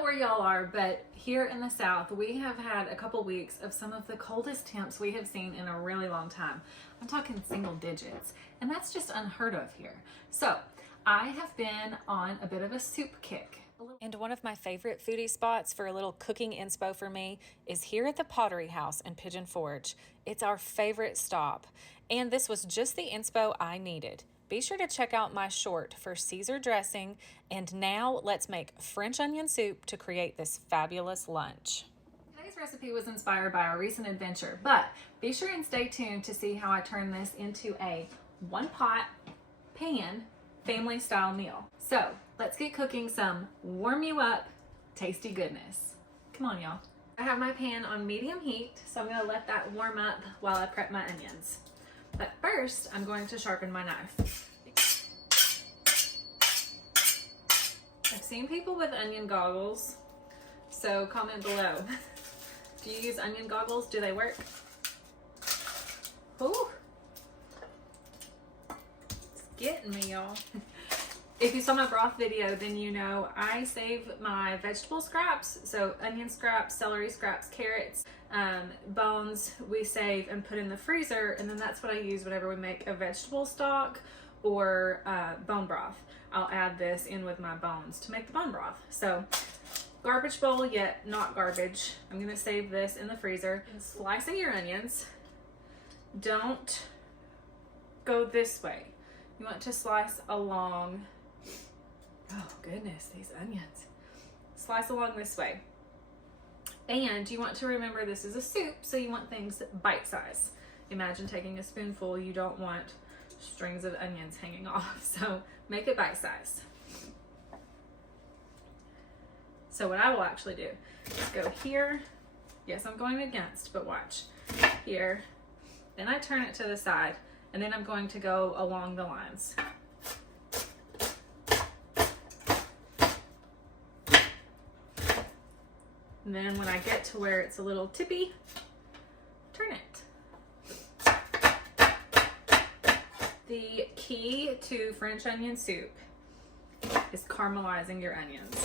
know where y'all are, but here in the South, we have had a couple weeks of some of the coldest temps we have seen in a really long time. I'm talking single digits, and that's just unheard of here. So I have been on a bit of a soup kick. And one of my favorite foodie spots for a little cooking inspo for me is here at the Pottery House in Pigeon Forge. It's our favorite stop, and this was just the inspo I needed. Be sure to check out my short for Caesar dressing, and now let's make French onion soup to create this fabulous lunch. Today's recipe was inspired by our recent adventure, but be sure and stay tuned to see how I turn this into a one-pot pan family style meal. So let's get cooking some warm you up tasty goodness. Come on, y'all. I have my pan on medium heat, so I'm gonna let that warm up while I prep my onions. But first, I'm going to sharpen my knife. I've seen people with onion goggles, so comment below. Do you use onion goggles? Do they work? Ooh. It's getting me, y'all. If you saw my broth video, then you know I save my vegetable scraps. So onion scraps, celery scraps, carrots, bones, we save and put in the freezer. And then that's what I use whenever we make a vegetable stock or bone broth. I'll add this in with my bones to make the bone broth. So garbage bowl, yet not garbage. I'm gonna save this in the freezer. And slicing your onions, don't go this way. You want to slice along. Oh goodness, these onions. Slice along this way. And you want to remember this is a soup, so you want things bite size. Imagine taking a spoonful, you don't want strings of onions hanging off, so make it bite size. So what I will actually do is go here. Yes, I'm going against, but watch. Here. Then I turn it to the side, and then I'm going to go along the lines. And then when I get to where it's a little tippy, turn it. The key to French onion soup is caramelizing your onions.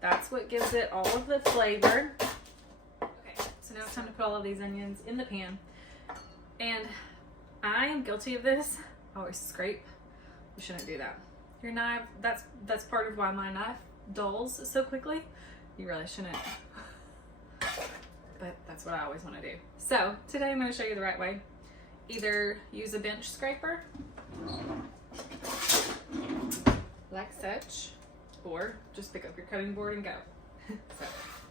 That's what gives it all of the flavor. Okay, so now it's time to put all of these onions in the pan. And I am guilty of this. I always scrape. You shouldn't do that. Your knife, that's part of why my knife dulls so quickly. You really shouldn't, but that's what I always want to do. So today I'm going to show you the right way. Either use a bench scraper, like such, or just pick up your cutting board and go. So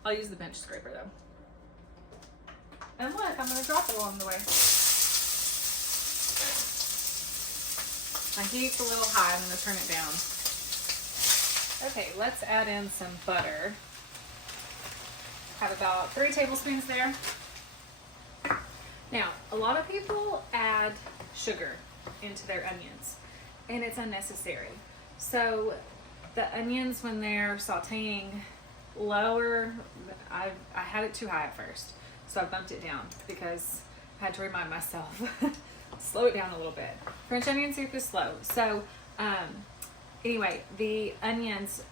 I'll use the bench scraper though. And look, I'm going to drop it along the way. My heat's a little high, I'm going to turn it down. Okay, let's add in some butter. Have about 3 tablespoons there. Now, a lot of people add sugar into their onions, and it's unnecessary. So the onions, when they're sauteing lower, I had it too high at first, so I bumped it down because I had to remind myself, slow it down a little bit. French onion soup is slow. So anyway, the onions,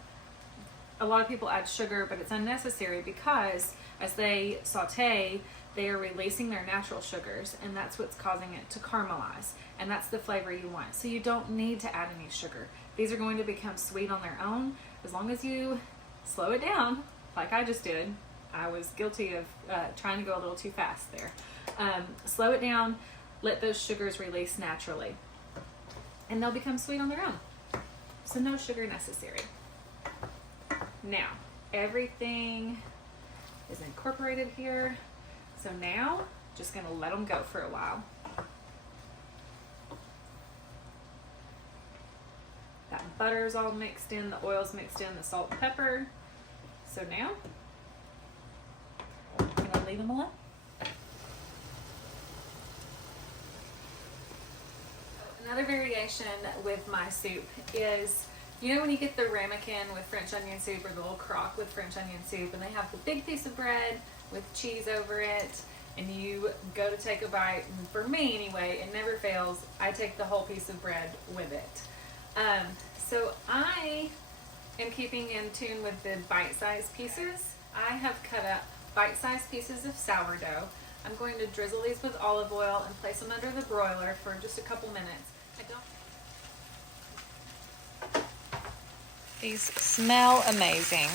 a lot of people add sugar, but it's unnecessary because as they saute, they are releasing their natural sugars, and that's what's causing it to caramelize, and that's the flavor you want. So you don't need to add any sugar. These are going to become sweet on their own as long as you slow it down, like I just did. I was guilty of trying to go a little too fast there. Slow it down, let those sugars release naturally, and they'll become sweet on their own. So no sugar necessary. Now, everything is incorporated here. So now, just gonna let them go for a while. That butter's all mixed in, the oil's mixed in, the salt and pepper. So now, I'm gonna leave them alone. Another variation with my soup is, you know when you get the ramekin with French onion soup, or the little crock with French onion soup, and they have the big piece of bread with cheese over it, and you go to take a bite, and for me anyway, it never fails, I take the whole piece of bread with it. So I In keeping in tune with the bite-sized pieces, I have cut up bite-sized pieces of sourdough. I'm going to drizzle these with olive oil and place them under the broiler for just a couple minutes. These smell amazing.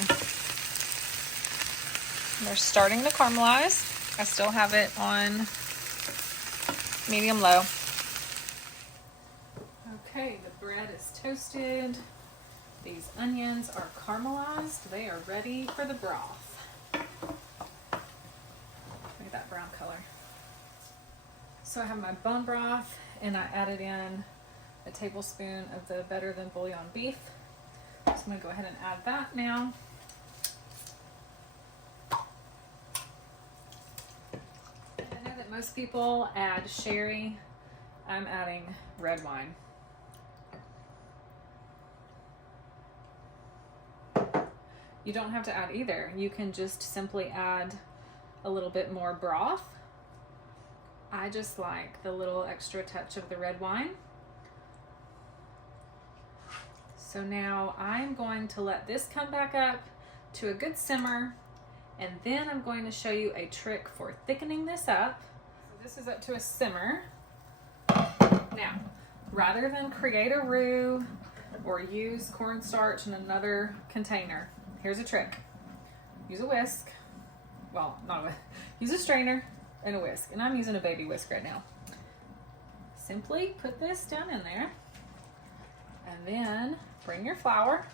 They're starting to caramelize. I still have it on medium low. Okay, the bread is toasted. These onions are caramelized. They are ready for the broth. Look at that brown color. So I have my bone broth and I added in a tablespoon of the better than bouillon beef. So I'm going to go ahead and add that now. I know that most people add sherry. I'm adding red wine. You don't have to add either. You can just simply add a little bit more broth. I just like the little extra touch of the red wine. So now I'm going to let this come back up to a good simmer, and then I'm going to show you a trick for thickening this up. So this is up to a simmer. Now, rather than create a roux or use cornstarch in another container, here's a trick. Use a whisk. Well, not a whisk. Use a strainer and a whisk. And I'm using a baby whisk right now. Simply put this down in there. And then bring your flour.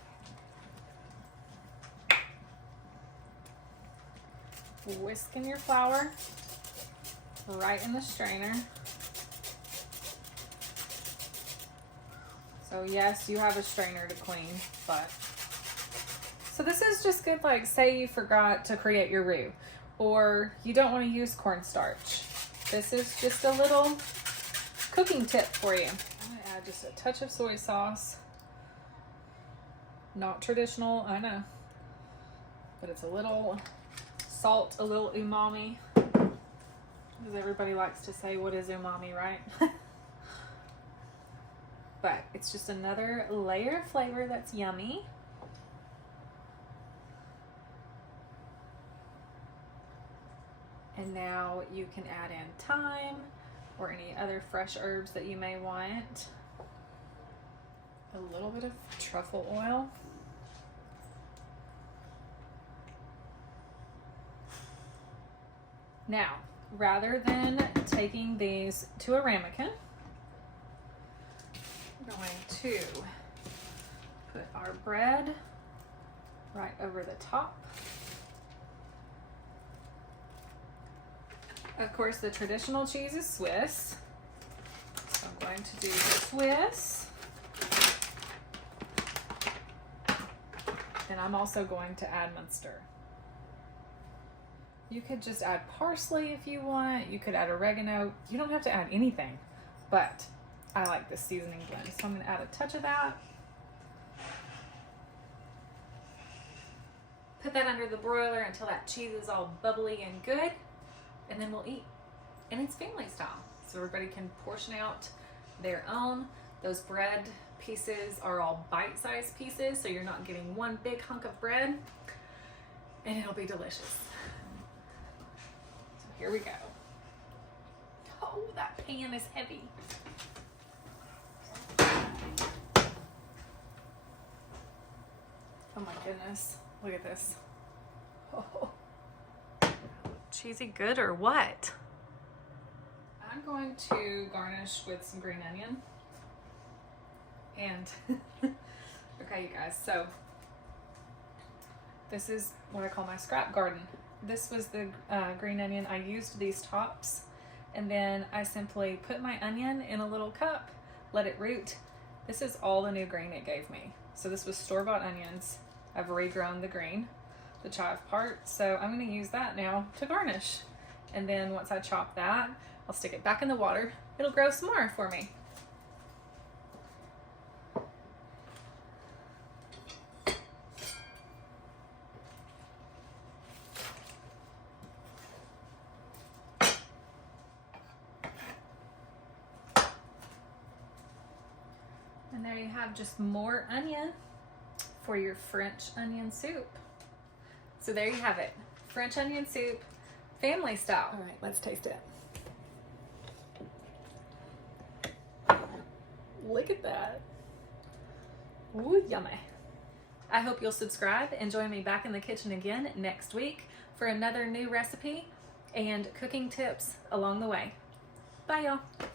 Whisk in your flour right in the strainer. So yes, you have a strainer to clean, but so this is just good, like say you forgot to create your roux or you don't want to use cornstarch. This is just a little cooking tip for you. I'm going to add just a touch of soy sauce. Not traditional, I know, but it's a little salt, a little umami. Because everybody likes to say, what is umami, right? But it's just another layer of flavor that's yummy. And now you can add in thyme or any other fresh herbs that you may want. A little bit of truffle oil. Now, rather than taking these to a ramekin, we're going to put our bread right over the top. Of course, the traditional cheese is Swiss. So I'm going to do Swiss. And I'm also going to add Munster. You could just add parsley if you want. You could add oregano. You don't have to add anything, but I like this seasoning blend. So I'm going to add a touch of that. Put that under the broiler until that cheese is all bubbly and good. And then we'll eat. And it's family style. So everybody can portion out their own. Those bread pieces are all bite-sized pieces, so you're not getting one big hunk of bread. And it'll be delicious. So here we go. Oh, that pan is heavy. Oh my goodness. Look at this. Oh. Cheesy good or what? I'm going to garnish with some green onion. And, okay you guys, so this is what I call my scrap garden. This was the green onion. I used these tops and then I simply put my onion in a little cup, let it root. This is all the new green it gave me. So this was store-bought onions. I've regrown the green, the chive part, so I'm going to use that now to garnish. And then once I chop that, I'll stick it back in the water. It'll grow some more for me. And there you have just more onion for your French onion soup. So there you have it. French onion soup, family style. All right, let's taste it. Look at that. Ooh, yummy. I hope you'll subscribe and join me back in the kitchen again next week for another new recipe and cooking tips along the way. Bye, y'all.